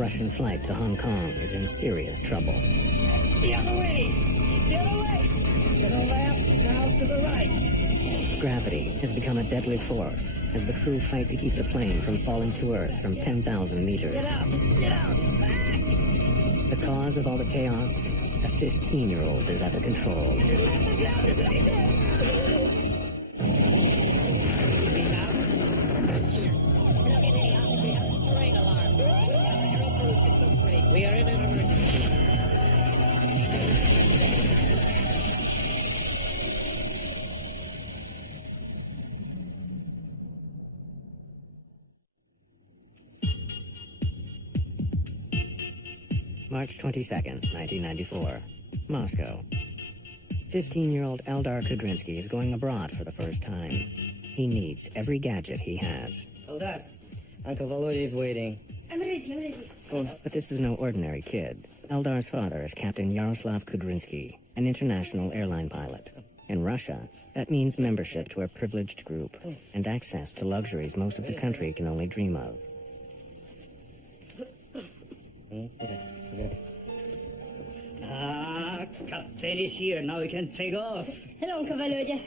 Russian flight to Hong Kong is in serious trouble. The other way! The other way! To the left, now to the right. Gravity has become a deadly force as the crew fight to keep the plane from falling to Earth from 10,000 meters. Get out! Get out! Back! The cause of all the chaos? A 15-year-old is at the controls. Just left the ground is right there! We are in an emergency. March 22nd, 1994. Moscow. 15-year-old Eldar Kudrinsky is going abroad for the first time. He needs every gadget he has. Hold on. Uncle Volodya is waiting. I'm ready. But this is no ordinary kid. Eldar's father is Captain Yaroslav Kudrinsky, an international airline pilot. In Russia, that means membership to a privileged group and access to luxuries most of the country can only dream of. Captain is here. Now we can take off. Hello, Uncle Volodya.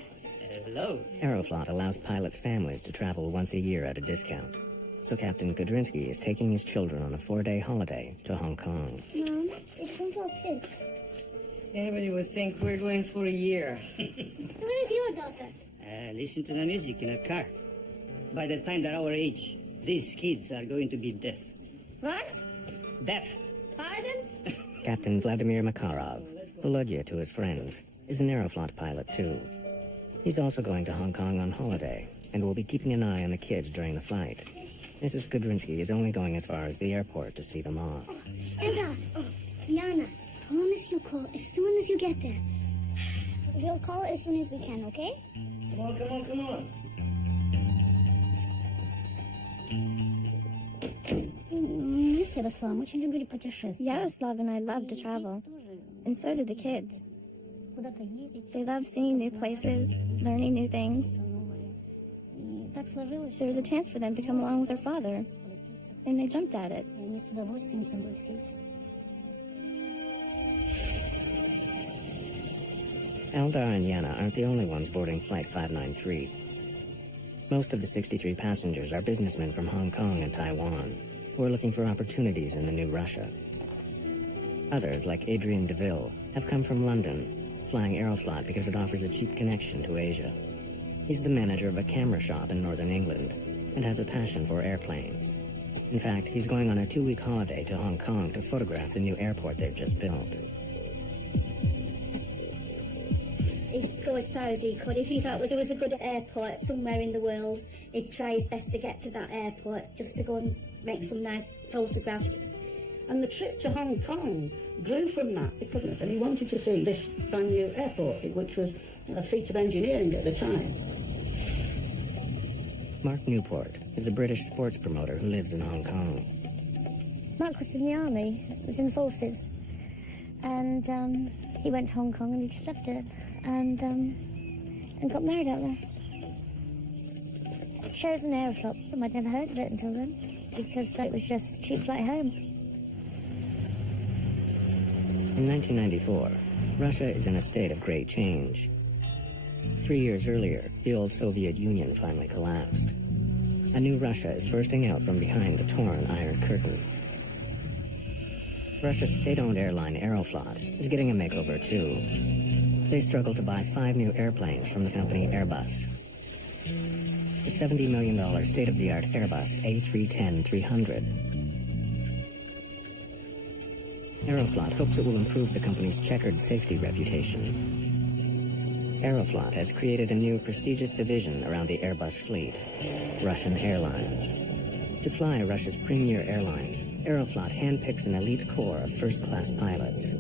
Hello. Aeroflot allows pilots' families to travel once a year at a discount. So Captain Kudrinsky is taking his children on a 4-day holiday to Hong Kong. Mom, it's not all kids. Anybody would think we're going for a year. Where is your daughter? Listen to the music in a car. By the time they're our age, these kids are going to be deaf. What? Deaf. Pardon? Captain Vladimir Makarov, Volodya to his friends, is an Aeroflot pilot too. He's also going to Hong Kong on holiday and will be keeping an eye on the kids during the flight. Mrs. Kudrinsky is only going as far as the airport to see them off. Ella, Yana, promise you'll call as soon as you get there. We'll call as soon as we can, okay? Come on. Мы с Ярославом очень любили путешествовать. Yaroslav and I love to travel, and so do the kids. Куда-то ездить. They love seeing new places, learning new things. И так сложилось, There was a chance for them to come along with their father, and they jumped at it. и они с удовольствием согласились. Eldar and Yana aren't the only ones boarding Flight 593. Most of the 63 passengers are businessmen from Hong Kong and Taiwan, who are looking for opportunities in the new Russia. Others, like Adrian DeVille, have come from London, flying Aeroflot because it offers a cheap connection to Asia. He's the manager of a camera shop in northern England and has a passion for airplanes. In fact, he's going on a 2-week holiday to Hong Kong to photograph the new airport they've just built. He'd go as far as he could. If he thought there was a good airport somewhere in the world, he'd try his best to get to that airport just to go and make some nice photographs. And the trip to Hong Kong grew from that because and he wanted to see this brand new airport, which was a feat of engineering at the time. Mark Newport is a British sports promoter who lives in Hong Kong. Mark was in the army, was in the forces, and he went to Hong Kong and he just loved it, and got married out there. Chose an Aeroflot. I'd never heard of it until then, because it was just a cheap flight home. In 1994, Russia is in a state of great change. 3 years earlier, the old Soviet Union finally collapsed. A new Russia is bursting out from behind the torn Iron Curtain. Russia's state-owned airline Aeroflot is getting a makeover too. They struggle to buy 5 new airplanes from the company Airbus. The $70 million state-of-the-art Airbus A310-300. Aeroflot hopes it will improve the company's checkered safety reputation. Aeroflot has created a new prestigious division around the Airbus fleet, Russian Airlines. To fly Russia's premier airline, Aeroflot handpicks an elite corps of first-class pilots.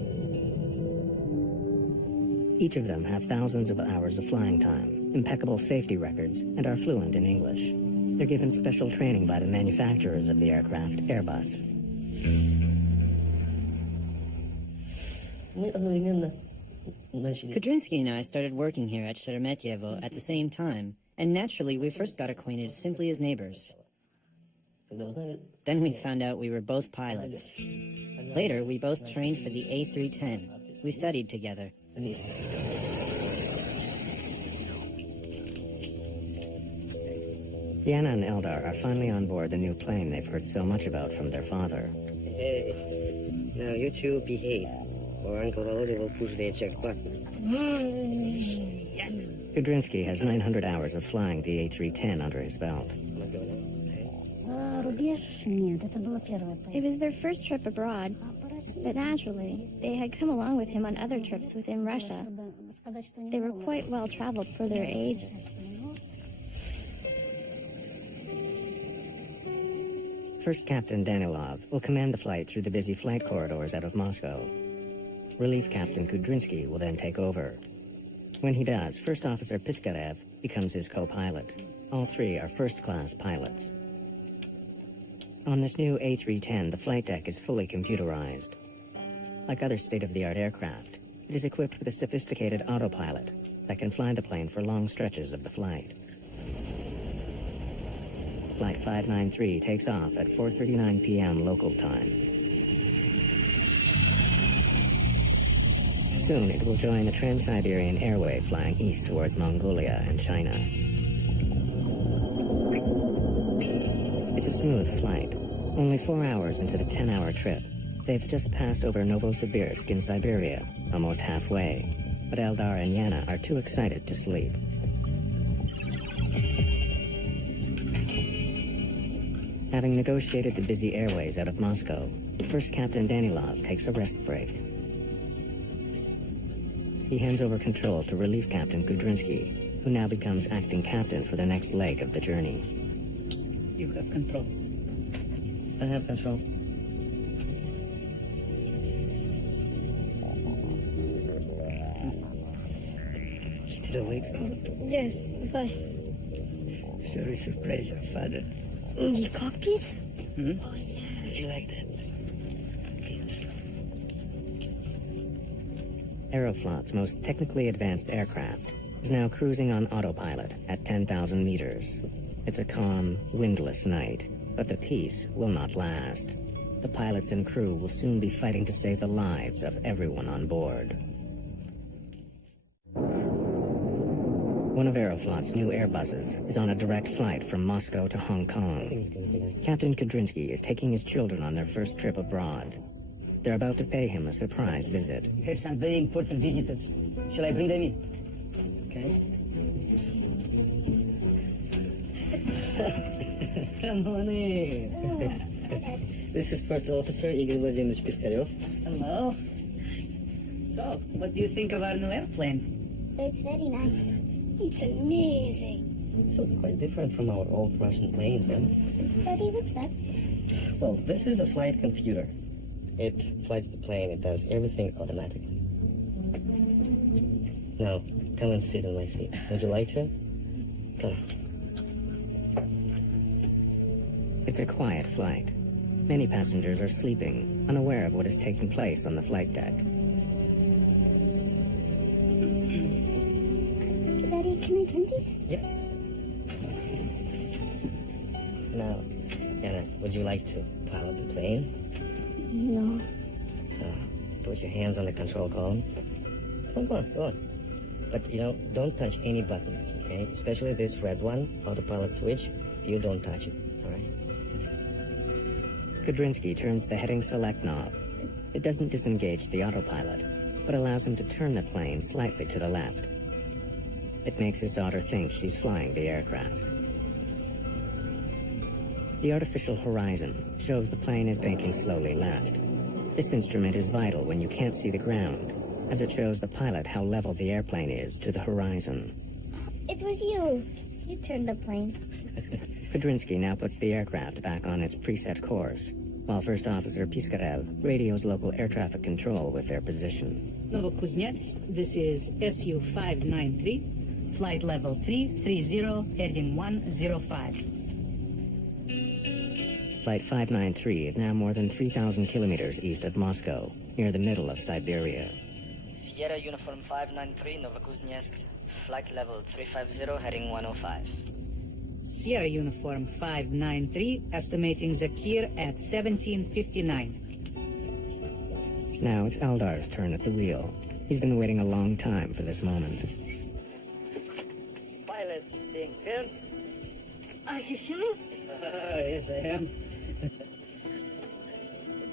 Each of them have thousands of hours of flying time, impeccable safety records, and are fluent in English. They're given special training by the manufacturers of the aircraft, Airbus. Kudrinsky and I started working here at Sheremetyevo at the same time, and naturally we first got acquainted simply as neighbors. Then we found out we were both pilots. Later, we both trained for the A310. We studied together. Yana and Eldar are finally on board the new plane they've heard so much about from their father. Hey, now you two behave, or Uncle Volodya will push the eject button. Kudrinsky has 900 hours of flying the A310 under his belt. Let's go now. It was their first trip abroad, but naturally, they had come along with him on other trips within Russia. They were quite well traveled for their age. First Captain Danilov will command the flight through the busy flight corridors out of Moscow. Relief Captain Kudrinsky will then take over. When he does, First Officer Piskarev becomes his co-pilot. All three are first-class pilots. On this new A310, the flight deck is fully computerized. Like other state-of-the-art aircraft, it is equipped with a sophisticated autopilot that can fly the plane for long stretches of the flight. Flight 593 takes off at 4:39 p.m. local time. Soon it will join the Trans-Siberian Airway flying east towards Mongolia and China. It's a smooth flight. Only 4 hours into the 10-hour trip, they've just passed over Novosibirsk in Siberia, almost halfway. But Eldar and Yana are too excited to sleep. Having negotiated the busy airways out of Moscow, First Captain Danilov takes a rest break. He hands over control to Relief Captain Kudrinsky, who now becomes acting captain for the next leg of the journey. You have control. I have control. Still awake? Yes, but Sorry, surprise your father. in the cockpit? Would you like that? Aeroflot's most technically advanced aircraft is now cruising on autopilot at 10,000 meters. It's a calm, windless night, but the peace will not last. The pilots and crew will soon be fighting to save the lives of everyone on board. One of Aeroflot's new Airbuses is on a direct flight from Moscow to Hong Kong. Captain Kudrinsky is taking his children on their first trip abroad. They're about to pay him a surprise visit. We have some very important visitors. Shall I bring them in? Okay. Come on in. This is First Officer Igor Vladimirovich Piskarev. Hello. So, what do you think of our new airplane? It's very nice. It's amazing. This was quite different from our old Russian planes, huh? Daddy, what's that? Well, this is a flight computer. It flights the plane. It does everything automatically. Now, come and sit in my seat. Would you like to? Come. It's a quiet flight. Many passengers are sleeping, unaware of what is taking place on the flight deck. Daddy, can I turn this? Yeah. Now, Anna, would you like to pilot the plane? No. Put your hands on the control column. Come on, go on. But, don't touch any buttons, okay? Especially this red one, autopilot switch. You don't touch it, all right? Kudrinsky turns the heading select knob. It doesn't disengage the autopilot, but allows him to turn the plane slightly to the left. It makes his daughter think she's flying the aircraft. The artificial horizon shows the plane is banking slowly left. This instrument is vital when you can't see the ground, as it shows the pilot how level the airplane is to the horizon. It was you. You turned the plane. Kudrinsky now puts the aircraft back on its preset course, while First Officer Piskarev radios local air traffic control with their position. Novokuznetsk, this is SU-593, flight level 330, heading 105. Flight 593 is now more than 3,000 kilometers east of Moscow, near the middle of Siberia. Sierra Uniform 593, Novokuznetsk, flight level 350, heading 105. Sierra Uniform 593, estimating Zakir at 1759. Now it's Eldar's turn at the wheel. He's been waiting a long time for this moment. Pilot being filmed? Are you filming? Yes, I am.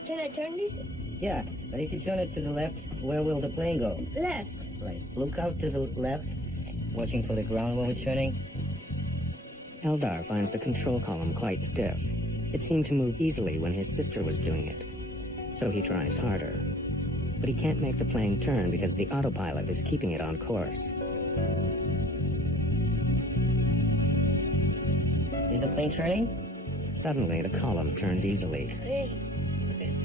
Can I turn this? Yeah, but if you turn it to the left, where will the plane go? Left. Right. Look out to the left, watching for the ground when we're turning. Eldar finds the control column quite stiff. It seemed to move easily when his sister was doing it. So he tries harder. But he can't make the plane turn because the autopilot is keeping it on course. Is the plane turning? Suddenly, the column turns easily. Hey.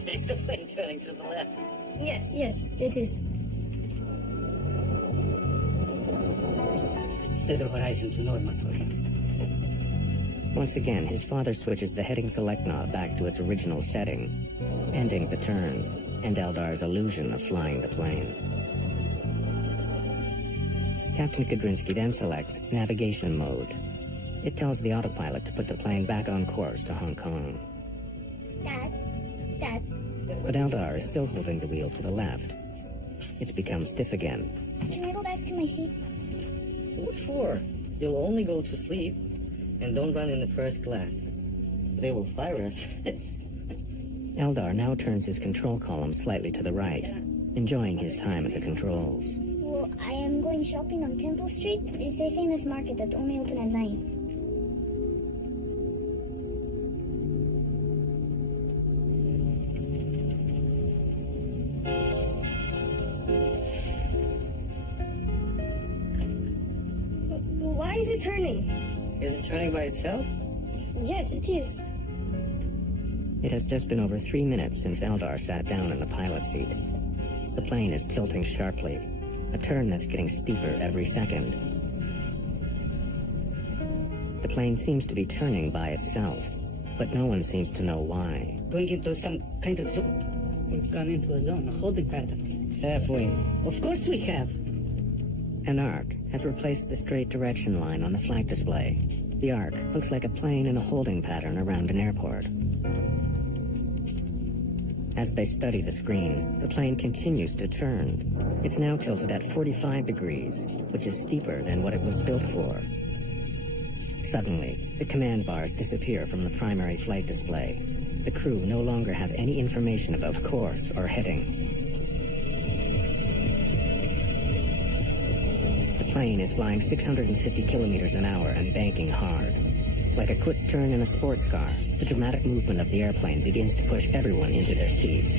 Is the plane turning to the left? Yes, it is. Set the horizon to normal for him. Once again, his father switches the heading select knob back to its original setting, ending the turn, and Eldar's illusion of flying the plane. Captain Kudrinsky then selects navigation mode. It tells the autopilot to put the plane back on course to Hong Kong. Dad. But Eldar is still holding the wheel to the left. It's become stiff again. Can I go back to my seat? What for? You'll only go to sleep. And don't run in the first class. They will fire us. Eldar now turns his control column slightly to the right, enjoying his time at the controls. Well, I am going shopping on Temple Street. It's a famous market that only open at night. Why is it turning? Is it turning by itself? Yes, it is. It has just been over 3 minutes since Eldar sat down in the pilot seat. The plane is tilting sharply, a turn that's getting steeper every second. The plane seems to be turning by itself, but no one seems to know why. Going into some kind of zone. We've gone into a zone, a holding pattern. Have we? Of course we have. An arc has replaced the straight direction line on the flight display. The arc looks like a plane in a holding pattern around an airport. As they study the screen, the plane continues to turn. It's now tilted at 45 degrees, which is steeper than what it was built for. Suddenly, the command bars disappear from the primary flight display. The crew no longer have any information about course or heading. The plane is flying 650 kilometers an hour and banking hard. Like a quick turn in a sports car, the dramatic movement of the airplane begins to push everyone into their seats.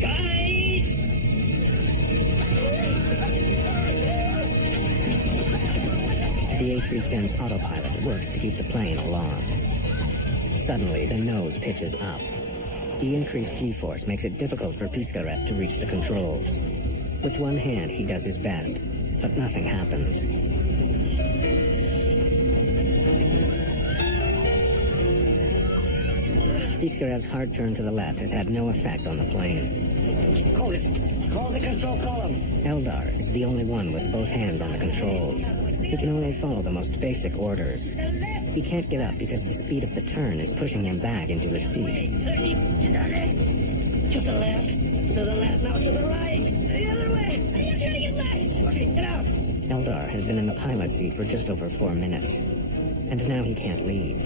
Guys! The A310's autopilot works to keep the plane aloft. Suddenly, the nose pitches up. The increased G-force makes it difficult for Piskarev to reach the controls. With one hand, he does his best, but nothing happens. Piskarev's hard turn to the left has had no effect on the plane. Hold it. Call the control column. Eldar is the only one with both hands on the controls. He can only follow the most basic orders. He can't get up because the speed of the turn is pushing him back into his seat. To the left. To the left. To the left. Now to the right. The other way. You're turning it left. Okay, get out. Eldar has been in the pilot seat for just over 4 minutes, and now he can't leave.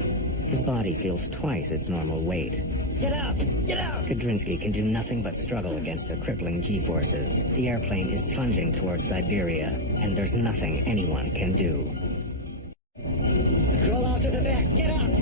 His body feels twice its normal weight. Get out! Get out! Kudrinsky can do nothing but struggle against the crippling G-forces. The airplane is plunging towards Siberia, and there's nothing anyone can do. Crawl out to the back! Get out!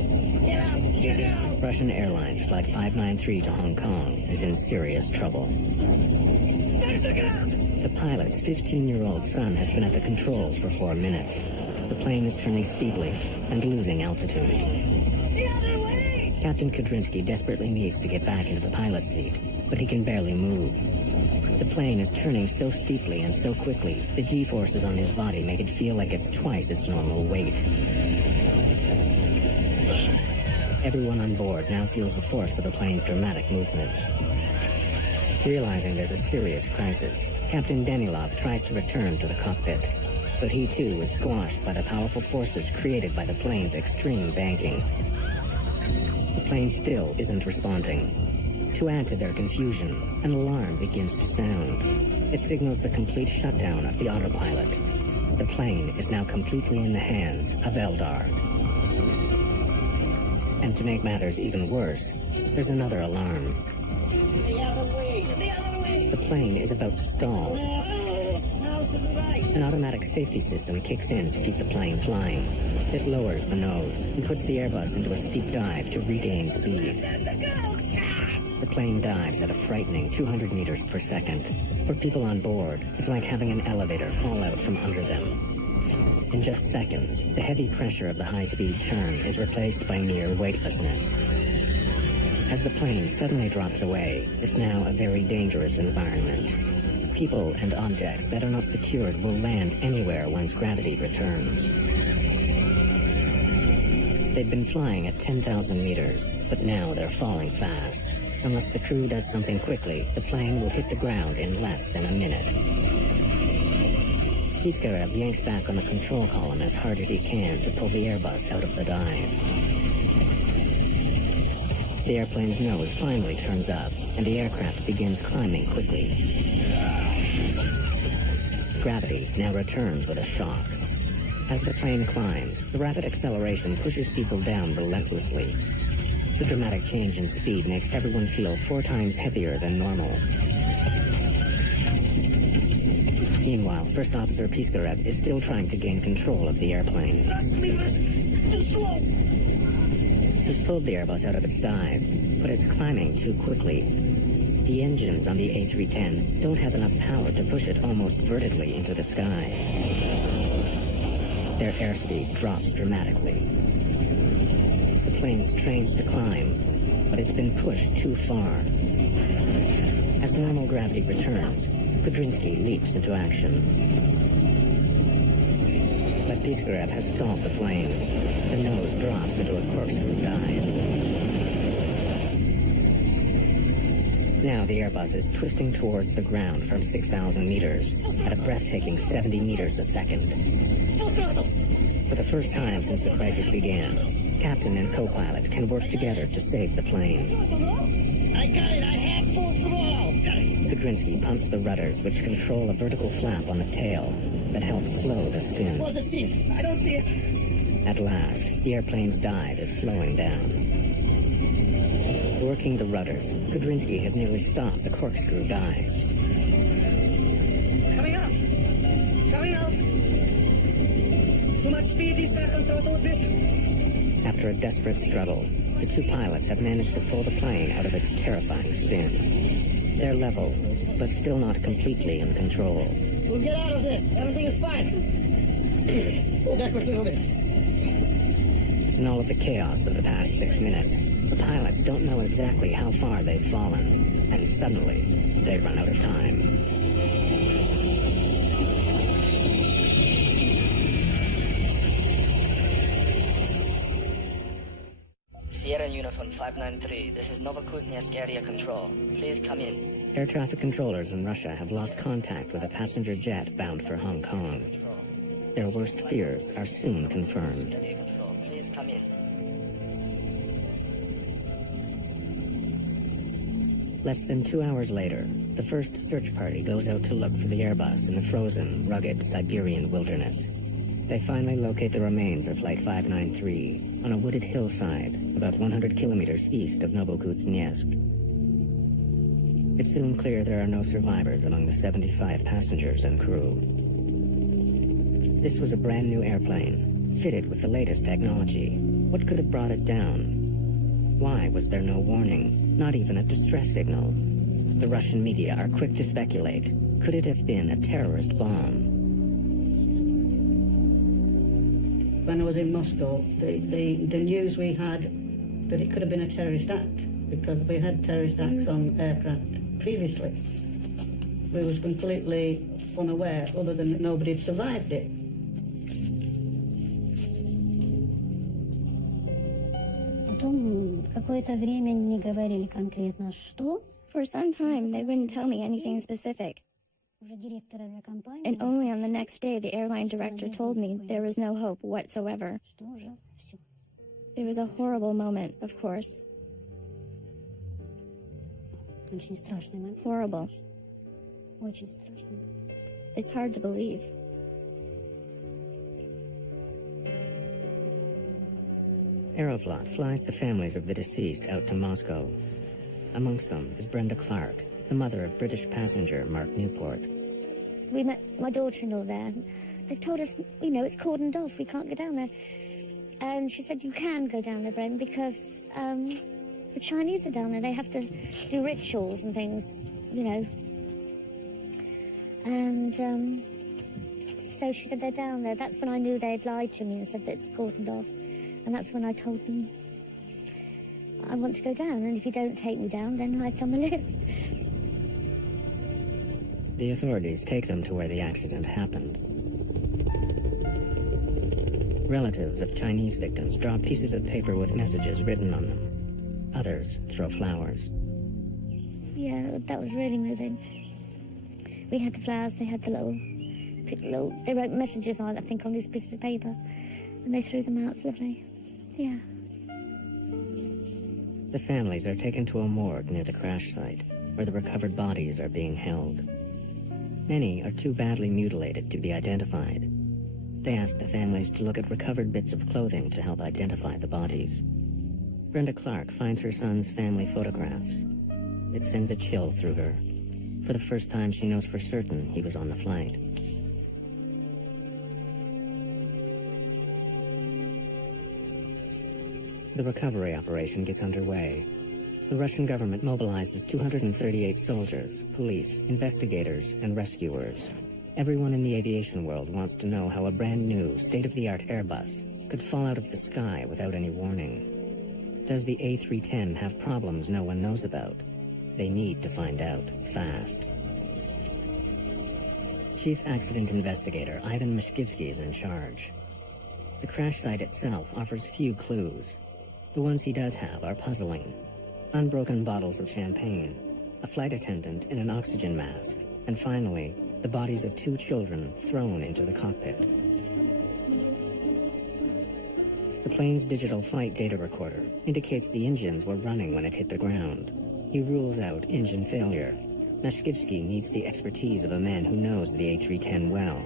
Get out! Get out! Russian Airlines Flight 593 to Hong Kong is in serious trouble. There's the ground! The pilot's 15-year-old son has been at the controls for 4 minutes. The plane is turning steeply and losing altitude. The other way! Captain Kudrinsky desperately needs to get back into the pilot's seat, but he can barely move. The plane is turning so steeply and so quickly, the G-forces on his body make it feel like it's twice its normal weight. Everyone on board now feels the force of the plane's dramatic movements. Realizing there's a serious crisis, Captain Danilov tries to return to the cockpit. but he too is squashed by the powerful forces created by the plane's extreme banking. The plane still isn't responding. To add to their confusion, an alarm begins to sound. It signals the complete shutdown of the autopilot. The plane is now completely in the hands of Eldar. And to make matters even worse, there's another alarm. The other way! The other way! The plane is about to stall. Now to the right! An automatic safety system kicks in to keep the plane flying. It lowers the nose and puts the Airbus into a steep dive to regain speed. There's the goat! The plane dives at a frightening 200 meters per second. For people on board, it's like having an elevator fall out from under them. In just seconds, the heavy pressure of the high-speed turn is replaced by near weightlessness. As the plane suddenly drops away, it's now a very dangerous environment. People and objects that are not secured will land anywhere once gravity returns. They've been flying at 10,000 meters, but now they're falling fast. Unless the crew does something quickly, the plane will hit the ground in less than a minute. Piskarev yanks back on the control column as hard as he can to pull the Airbus out of the dive. The airplane's nose finally turns up, and the aircraft begins climbing quickly. Gravity now returns with a shock. As the plane climbs, the rapid acceleration pushes people down relentlessly. The dramatic change in speed makes everyone feel 4 times heavier than normal. Meanwhile, First Officer Piskarev is still trying to gain control of the airplane. Just leave us! Too slow! He's pulled the Airbus out of its dive, but it's climbing too quickly. The engines on the A310 don't have enough power to push it almost vertically into the sky. Their airspeed drops dramatically. The plane strains to climb, but it's been pushed too far. As normal gravity returns, Kudrinsky leaps into action. But Piskarev has stalled the plane. The nose drops into a corkscrew dive. Now the Airbus is twisting towards the ground from 6,000 meters at a breathtaking 70 meters a second. For the first time since the crisis began, captain and co-pilot can work together to save the plane. I got it! I have full throttle! Kudrinsky pumps the rudders, which control a vertical flap on the tail that helps slow the spin. What's the speed? I don't see it! At last, the airplane's dive is slowing down. Working the rudders, Kudrinsky has nearly stopped the corkscrew dive. Coming up! Coming out! Too much speed, he's back on throttle a bit. After a desperate struggle, the 2 pilots have managed to pull the plane out of its terrifying spin. They're level, but still not completely in control. We'll get out of this. Everything is fine. Easy. Pull backwards a little bit. In all of the chaos of the past 6 minutes, the pilots don't know exactly how far they've fallen, and suddenly, they run out of time. Sierra Uniform 593, this is Novokuznetsk area control. Please come in. Air traffic controllers in Russia have lost contact with a passenger jet bound for Hong Kong. Their worst fears are soon confirmed. Area control, please come in. Less than 2 hours later, the first search party goes out to look for the Airbus in the frozen, rugged Siberian wilderness. They finally locate the remains of Flight 593 on a wooded hillside about 100 kilometers east of Novokuznetsk. It's soon clear there are no survivors among the 75 passengers and crew. This was a brand new airplane, fitted with the latest technology. What could have brought it down? Why was there no warning, not even a distress signal? The Russian media are quick to speculate. Could it have been a terrorist bomb? When I was in Moscow, the news we had that it could have been a terrorist act, because we had terrorist acts on aircraft previously. We was completely unaware, other than that nobody had survived it. Потом какое-то время не говорили конкретно что. For some time, they wouldn't tell me anything specific. And only on the next day, the airline director told me there was no hope whatsoever. It was a horrible moment, of course. Horrible. It's hard to believe. Aeroflot flies the families of the deceased out to Moscow. Amongst them is Brenda Clark, the mother of British passenger Mark Newport. We met my daughter-in-law there. They've told us, it's cordoned off. We can't go down there. And she said, you can go down there, Bren, because the Chinese are down there. They have to do rituals and things, And so she said they're down there. That's when I knew they'd lied to me and said that it's cordoned off. And that's when I told them, I want to go down, and if you don't take me down, then I thumb a lift. The authorities take them to where the accident happened. Relatives of Chinese victims drop pieces of paper with messages written on them. Others throw flowers. Yeah, that was really moving. We had the flowers, they had the they wrote messages on, I think, on these pieces of paper, and they threw them out. It's lovely. Yeah. The families are taken to a morgue near the crash site, where the recovered bodies are being held. Many are too badly mutilated to be identified. They ask the families to look at recovered bits of clothing to help identify the bodies. Brenda Clark finds her son's family photographs. It sends a chill through her. For the first time, she knows for certain he was on the flight. The recovery operation gets underway. The Russian government mobilizes 238 soldiers, police, investigators, and rescuers. Everyone in the aviation world wants to know how a brand new, state-of-the-art Airbus could fall out of the sky without any warning. Does the A310 have problems no one knows about? They need to find out, fast. Chief Accident Investigator Ivan Mishkivsky is in charge. The crash site itself offers few clues. The ones he does have are puzzling. Unbroken bottles of champagne, a flight attendant in an oxygen mask, and finally, the bodies of 2 children thrown into the cockpit. The plane's digital flight data recorder indicates the engines were running when it hit the ground. He rules out engine failure. Mashkivsky needs the expertise of a man who knows the A310 well.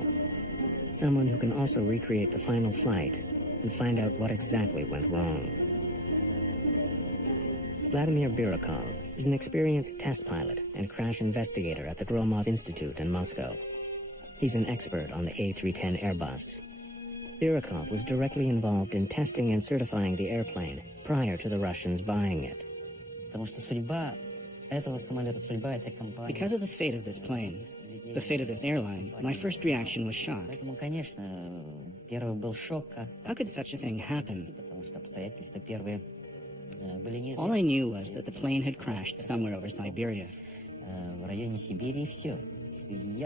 Someone who can also recreate the final flight and find out what exactly went wrong. Vladimir Birakov is an experienced test pilot and crash investigator at the Gromov Institute in Moscow. He's an expert on the A310 Airbus. Birakov was directly involved in testing and certifying the airplane prior to the Russians buying it. Because of the fate of this plane, the fate of this airline, my first reaction was shock. How could such a thing happen? All I knew was that the plane had crashed somewhere over Siberia. I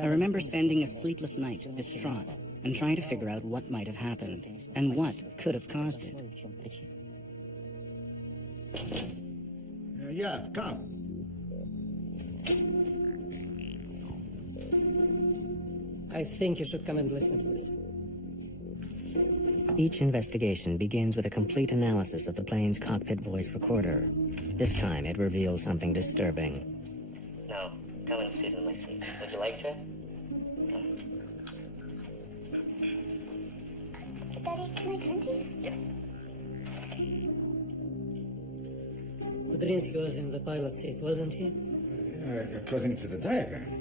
remember spending a sleepless night, distraught, and trying to figure out what might have happened, and what could have caused it. Yeah, come. I think you should come and listen to this. Each investigation begins with a complete analysis of the plane's cockpit voice recorder. This time, it reveals something disturbing. Now, come and sit in my seat. Would you like to? Come. Daddy, can I turn to you? Yeah. Kudrinsky was in the pilot seat, wasn't he? According to the diagram.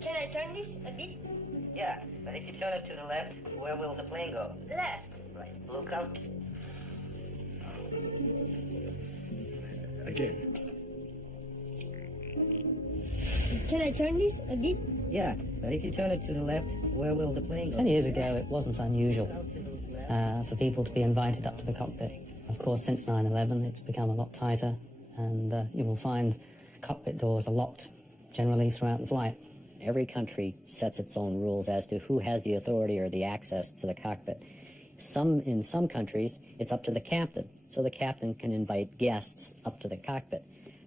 Can I turn this a bit? Yeah, but if you turn it to the left, where will the plane go? Left. Right. Look up. Again. Can I turn this a bit? Yeah, but if you turn it to the left, where will the plane go? 10 years ago, it wasn't unusual for people to be invited up to the cockpit. Of course, since 9/11, it's become a lot tighter, and you will find cockpit doors are locked generally throughout the flight. Every country sets its own rules as to who has the authority or the access to the cockpit. In some countries, it's up to the captain, so the captain can invite guests up to the cockpit.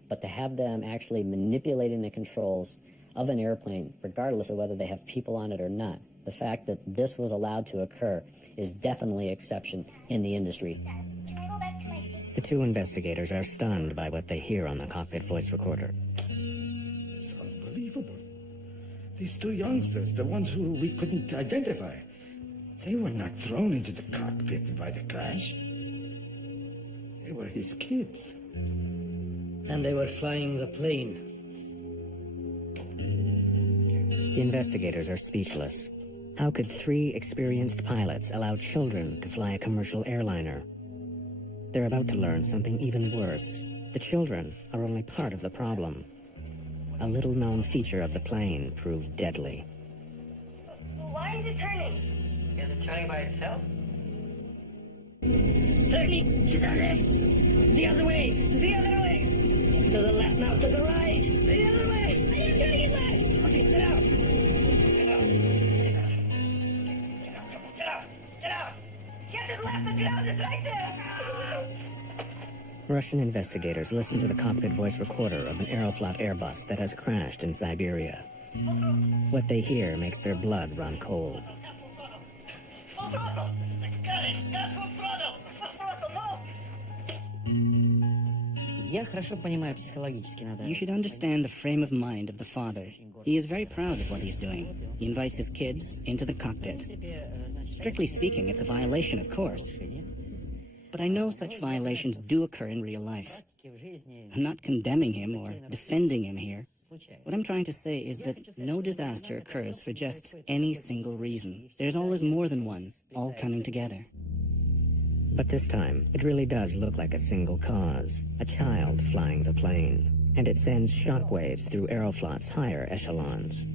but to have them actually manipulating the controls of an airplane, regardless of whether they have people on it or not, the fact that this was allowed to occur is definitely exception in the industry. The two investigators are stunned by what they hear on the cockpit voice recorder. It's unbelievable. These two youngsters, the ones who we couldn't identify, they were not thrown into the cockpit by the crash. They were his kids. And they were flying the plane. The investigators are speechless. How could three experienced pilots allow children to fly a commercial airliner? They're about to learn something even worse. The children are only part of the problem. A little-known feature of the plane proved deadly. Why is it turning? Is it turning by itself? Turning to the left, the other way, the other way. To the left now, to the right, the other way. I am turning it left. Okay, get out. Get out. Get out. Get out. Get to the left, the ground is right there. Russian investigators listen to the cockpit voice recorder of an Aeroflot Airbus that has crashed in Siberia. What they hear makes their blood run cold. Full throttle. Got it. Got full throttle. Full throttle, no. You should understand the frame of mind of the father. He is very proud of what he's doing. He invites his kids into the cockpit. Strictly speaking, it's a violation, of course. But I know such violations do occur in real life. I'm not condemning him or defending him here. What I'm trying to say is that no disaster occurs for just any single reason. There's always more than one, all coming together. But this time, it really does look like a single cause, a child flying the plane. And it sends shockwaves through Aeroflot's higher echelons.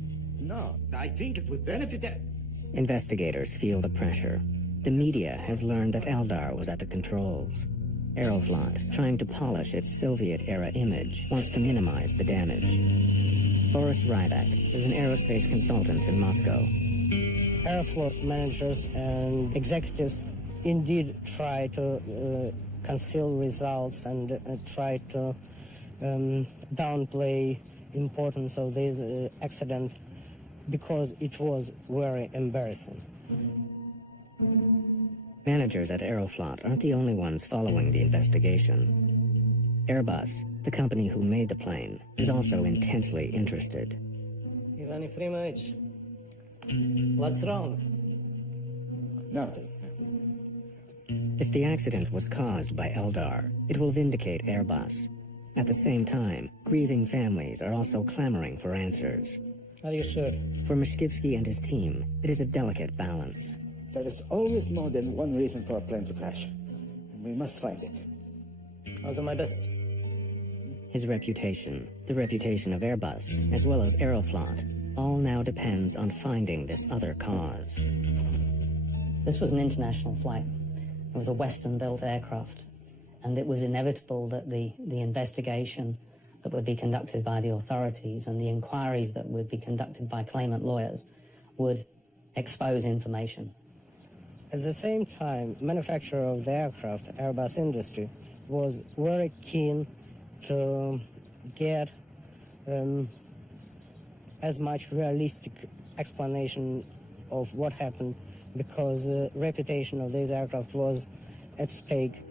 No, I think it would benefit that. Investigators feel the pressure. The media has learned that Eldar was at the controls. Aeroflot, trying to polish its Soviet-era image, wants to minimize the damage. Boris Rybak is an aerospace consultant in Moscow. Aeroflot managers and executives indeed try to conceal results and try to downplay importance of this accident because it was very embarrassing. Managers at Aeroflot aren't the only ones following the investigation. Airbus, the company who made the plane, is also intensely interested. Ivan Efremovich, what's wrong? Nothing. If the accident was caused by Eldar, it will vindicate Airbus. At the same time, grieving families are also clamoring for answers. Are you sure? For Mishkivsky and his team, it is a delicate balance. There is always more than one reason for a plane to crash. And we must find it. I'll do my best. His reputation, the reputation of Airbus, as well as Aeroflot, all now depends on finding this other cause. This was an international flight. It was a Western-built aircraft, and it was inevitable that the investigation that would be conducted by the authorities and the inquiries that would be conducted by claimant lawyers would expose information. At the same time, manufacturer of the aircraft, Airbus industry, was very keen to get as much realistic explanation of what happened because the reputation of this aircraft was at stake.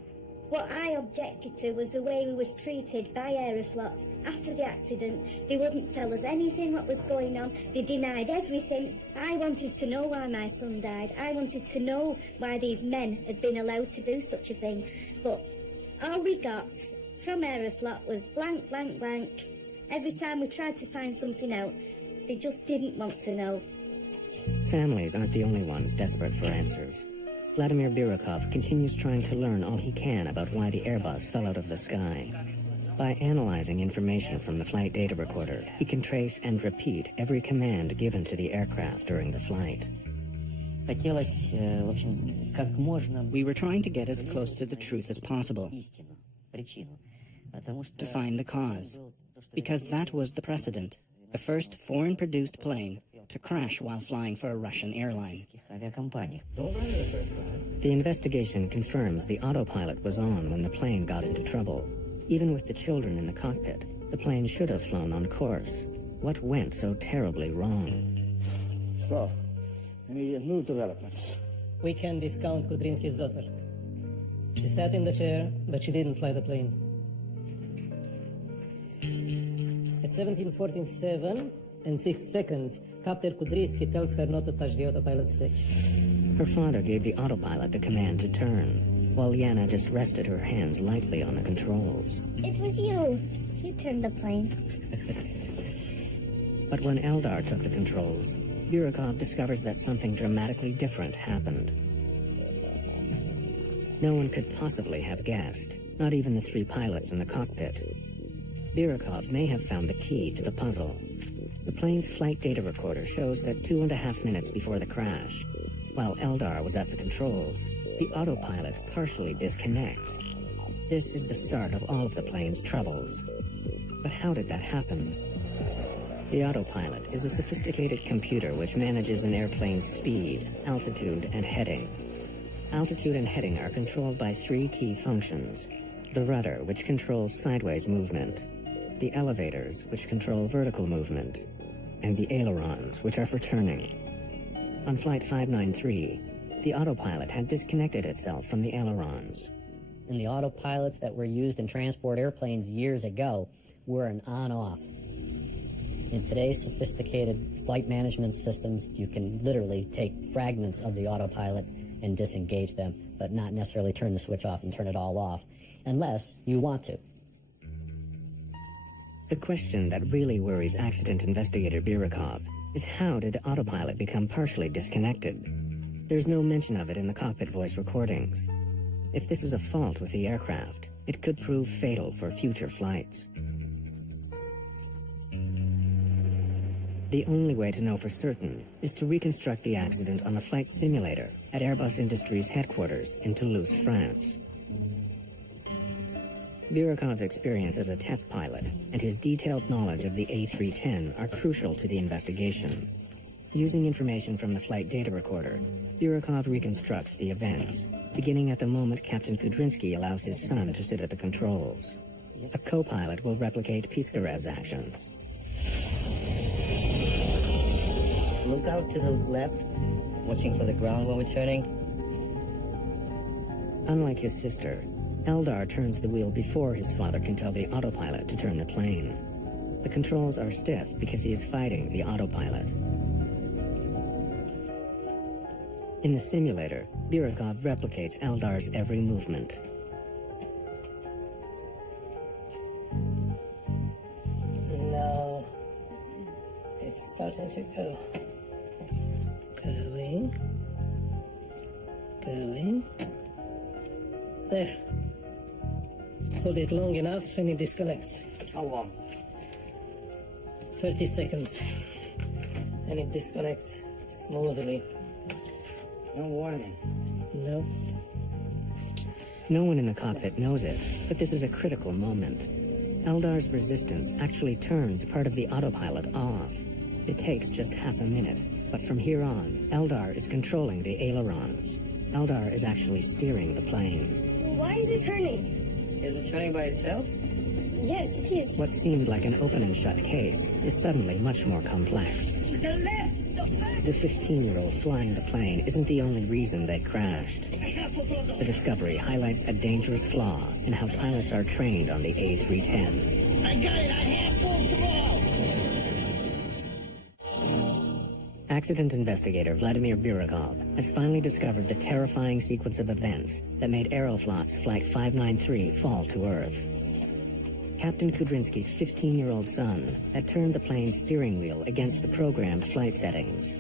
What I objected to was the way we was treated by Aeroflot after the accident. They wouldn't tell us anything what was going on. They denied everything. I wanted to know why my son died. I wanted to know why these men had been allowed to do such a thing. But all we got from Aeroflot was blank, blank, blank. Every time we tried to find something out, they just didn't want to know. Families aren't the only ones desperate for answers. Vladimir Birakov continues trying to learn all he can about why the Airbus fell out of the sky. By analyzing information from the flight data recorder, he can trace and repeat every command given to the aircraft during the flight. We were trying to get as close to the truth as possible, to find the cause, because that was the precedent. The first foreign-produced plane to crash while flying for a Russian airline. The investigation confirms the autopilot was on when the plane got into trouble. Even with the children in the cockpit, the plane should have flown on course. What went so terribly wrong? So, any new developments? We can discount Kudrinski's daughter. She sat in the chair, but she didn't fly the plane. At 17:47 and 6 seconds, Captain Kudrinski tells her not to touch the autopilot switch. Her father gave the autopilot the command to turn, while Yana just rested her hands lightly on the controls. It was you. You turned the plane. But when Eldar took the controls, Burakov discovers that something dramatically different happened. No one could possibly have guessed, not even the 3 pilots in the cockpit. Burakov may have found the key to the puzzle. The plane's flight data recorder shows that 2.5 minutes before the crash, while Eldar was at the controls, the autopilot partially disconnects. This is the start of all of the plane's troubles. But how did that happen? The autopilot is a sophisticated computer which manages an airplane's speed, altitude, and heading. Altitude and heading are controlled by 3 key functions: the rudder, which controls sideways movement, the elevators, which control vertical movement, and the ailerons, which are for turning. On Flight 593, the autopilot had disconnected itself from the ailerons. And the autopilots that were used in transport airplanes years ago were an on-off. In today's sophisticated flight management systems, you can literally take fragments of the autopilot and disengage them, but not necessarily turn the switch off and turn it all off, unless you want to. The question that really worries accident investigator Burakov is how did the autopilot become partially disconnected? There's no mention of it in the cockpit voice recordings. If this is a fault with the aircraft, it could prove fatal for future flights. The only way to know for certain is to reconstruct the accident on a flight simulator at Airbus Industries headquarters in Toulouse, France. Burakov's experience as a test pilot and his detailed knowledge of the A310 are crucial to the investigation. Using information from the flight data recorder, Burakov reconstructs the events, beginning at the moment Captain Kudrinski allows his son to sit at the controls. A co-pilot will replicate Piskarev's actions. Look out to the left, watching for the ground when we're turning. Unlike his sister, Eldar turns the wheel before his father can tell the autopilot to turn the plane. The controls are stiff because he is fighting the autopilot. In the simulator, Burakov replicates Eldar's every movement. Now, it's starting to go. Going. Going. There. Hold it long enough and it disconnects. How long? 30 seconds. And it disconnects smoothly. No warning. No. No one in the cockpit knows it, but this is a critical moment. Eldar's resistance actually turns part of the autopilot off. It takes just half a minute, but from here on, Eldar is controlling the ailerons. Eldar is actually steering the plane. Why is it turning? Is it turning by itself? Yes, it is. What seemed like an open and shut case is suddenly much more complex. To the left! The back! The 15-year-old flying the plane isn't the only reason they crashed. The discovery highlights a dangerous flaw in how pilots are trained on the A310. I got it! I half full small! Accident investigator Vladimir Burakov has finally discovered the terrifying sequence of events that made Aeroflot's Flight 593 fall to Earth. Captain Kudrinski's 15-year-old son had turned the plane's steering wheel against the programmed flight settings.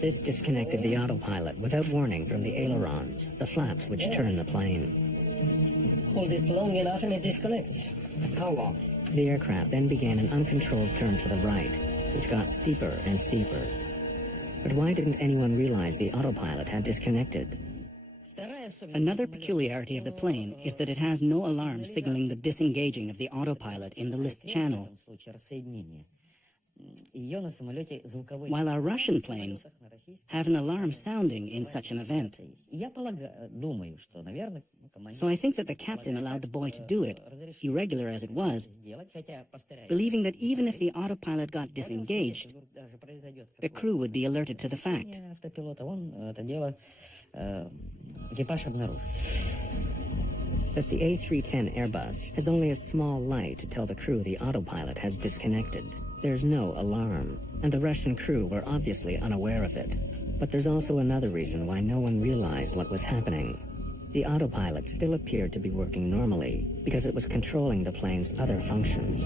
This disconnected the autopilot without warning from the ailerons, the flaps which turn the plane. Hold it long enough and it disconnects. How long? The aircraft then began an uncontrolled turn to the right, which got steeper and steeper. But why didn't anyone realize the autopilot had disconnected? Another peculiarity of the plane is that it has no alarm signaling the disengaging of the autopilot in the lift channel. while our Russian planes have an alarm sounding in such an event. So I think that the captain allowed the boy to do it, irregular as it was, believing that even if the autopilot got disengaged, the crew would be alerted to the fact. But the A310 Airbus has only a small light to tell the crew the autopilot has disconnected. There's no alarm, and the Russian crew were obviously unaware of it. But there's also another reason why no one realized what was happening. The autopilot still appeared to be working normally because it was controlling the plane's other functions.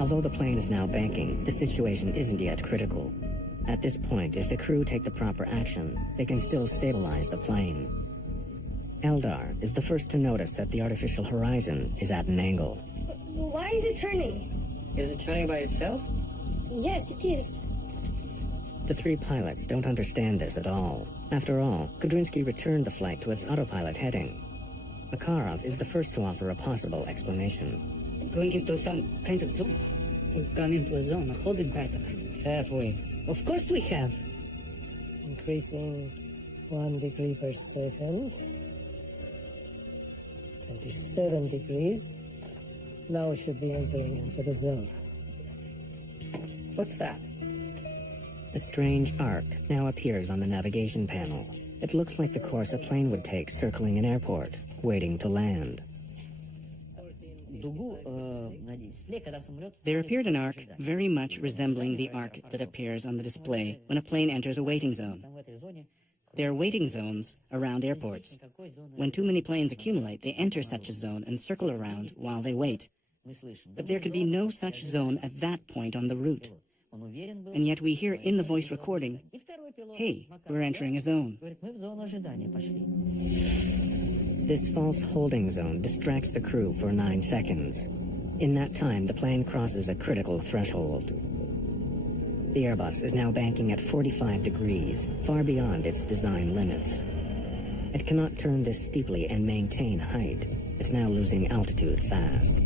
Although the plane is now banking, the situation isn't yet critical. At this point, if the crew take the proper action, they can still stabilize the plane. Eldar is the first to notice that the artificial horizon is at an angle. Why is it turning? Is it turning by itself? Yes, it is. The three pilots don't understand this at all. After all, Kudrinsky returned the flight to its autopilot heading. Makarov is the first to offer a possible explanation. Going into some kind of zone. We've gone into a zone, a holding pattern. Have we? Of course we have. Increasing 1 degree per second. 27 degrees. Now we should be entering into the zone. What's that? A strange arc now appears on the navigation panel. It looks like the course a plane would take circling an airport, waiting to land. There appeared an arc very much resembling the arc that appears on the display when a plane enters a waiting zone. There are waiting zones around airports. When too many planes accumulate, they enter such a zone and circle around while they wait. But there could be no such zone at that point on the route. And yet we hear in the voice recording, "Hey, we're entering a zone." This false holding zone distracts the crew for 9 seconds. In that time, the plane crosses a critical threshold. The Airbus is now banking at 45 degrees, far beyond its design limits. It cannot turn this steeply and maintain height. It's now losing altitude fast.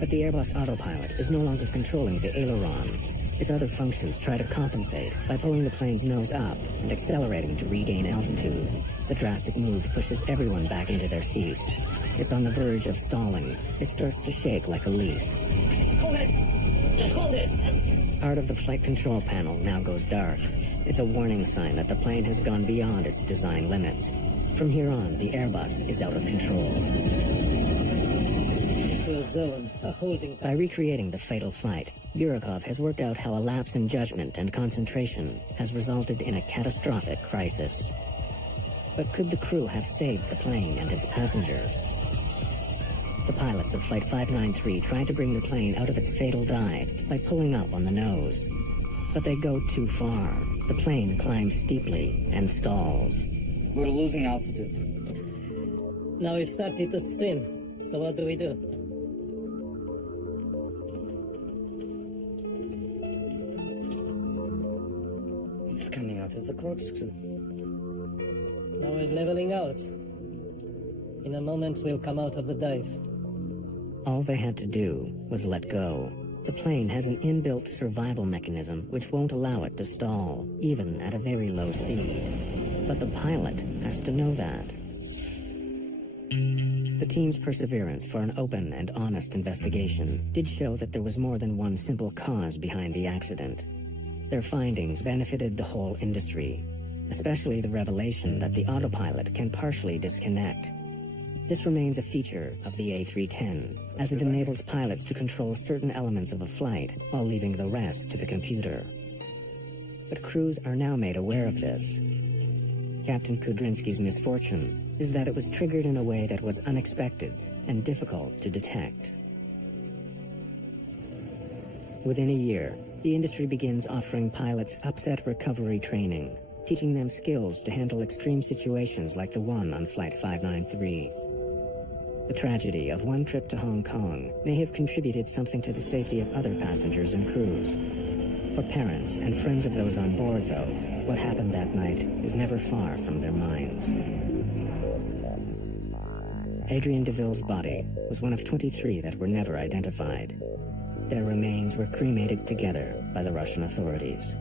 But the Airbus autopilot is no longer controlling the ailerons. Its other functions try to compensate by pulling the plane's nose up and accelerating to regain altitude. The drastic move pushes everyone back into their seats. It's on the verge of stalling. It starts to shake like a leaf. Hold it! Just hold it! Part of the flight control panel now goes dark. It's a warning sign that the plane has gone beyond its design limits. From here on, the Airbus is out of control. To a zone, a holding. By recreating the fatal flight, Burikov has worked out how a lapse in judgment and concentration has resulted in a catastrophic crisis. But could the crew have saved the plane and its passengers? The pilots of Flight 593 tried to bring the plane out of its fatal dive by pulling up on the nose. But they go too far. The plane climbs steeply and stalls. We're losing altitude. Now we've started to spin, so what do we do? It's coming out of the corkscrew. Now we're leveling out. In a moment, we'll come out of the dive. All they had to do was let go. The plane has an inbuilt survival mechanism which won't allow it to stall, even at a very low speed. But the pilot has to know that. The team's perseverance for an open and honest investigation did show that there was more than one simple cause behind the accident. Their findings benefited the whole industry, especially the revelation that the autopilot can partially disconnect. This remains a feature of the A310, as it enables pilots to control certain elements of a flight while leaving the rest to the computer. But crews are now made aware of this. Captain Kudrinsky's misfortune is that it was triggered in a way that was unexpected and difficult to detect. Within a year, the industry begins offering pilots upset recovery training, teaching them skills to handle extreme situations like the one on Flight 593. The tragedy of one trip to Hong Kong may have contributed something to the safety of other passengers and crews. For parents and friends of those on board, though, what happened that night is never far from their minds. Adrian DeVille's body was one of 23 that were never identified. Their remains were cremated together by the Russian authorities.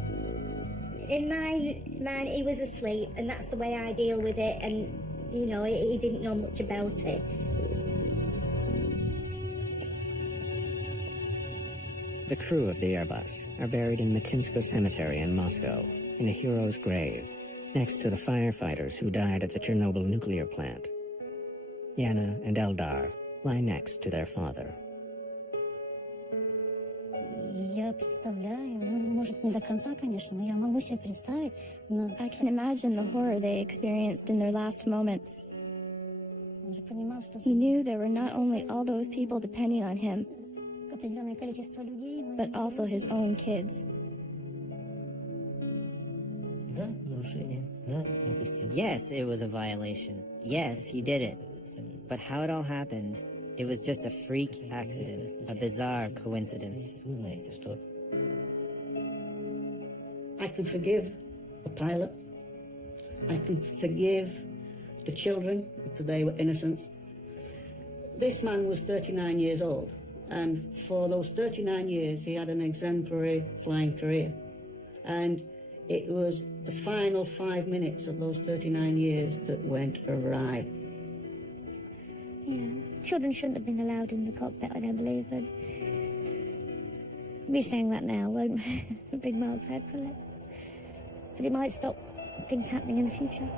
In my mind, he was asleep, and that's the way I deal with it, and, you know, he didn't know much about it. The crew of the Airbus are buried in Matinsko Cemetery in Moscow, in a hero's grave, next to the firefighters who died at the Chernobyl nuclear plant. Yana and Eldar lie next to their father. Я представляю, может, не до конца, конечно, но я могу себе представить. I can imagine the horror they experienced in their last moments. He knew there were not only all those people depending on him, but also his own kids. Yes, it was a violation. Yes, he did it. But how it all happened, it was just a freak accident, a bizarre coincidence. I can forgive the pilot. I can forgive the children because they were innocent. This man was 39 years old, and for those 39 years he had an exemplary flying career. And it was the final 5 minutes of those 39 years that went awry. Yeah, children shouldn't have been allowed in the cockpit, I don't believe, but me saying that now won't bring Mark back, will it? But it might stop things happening in the future.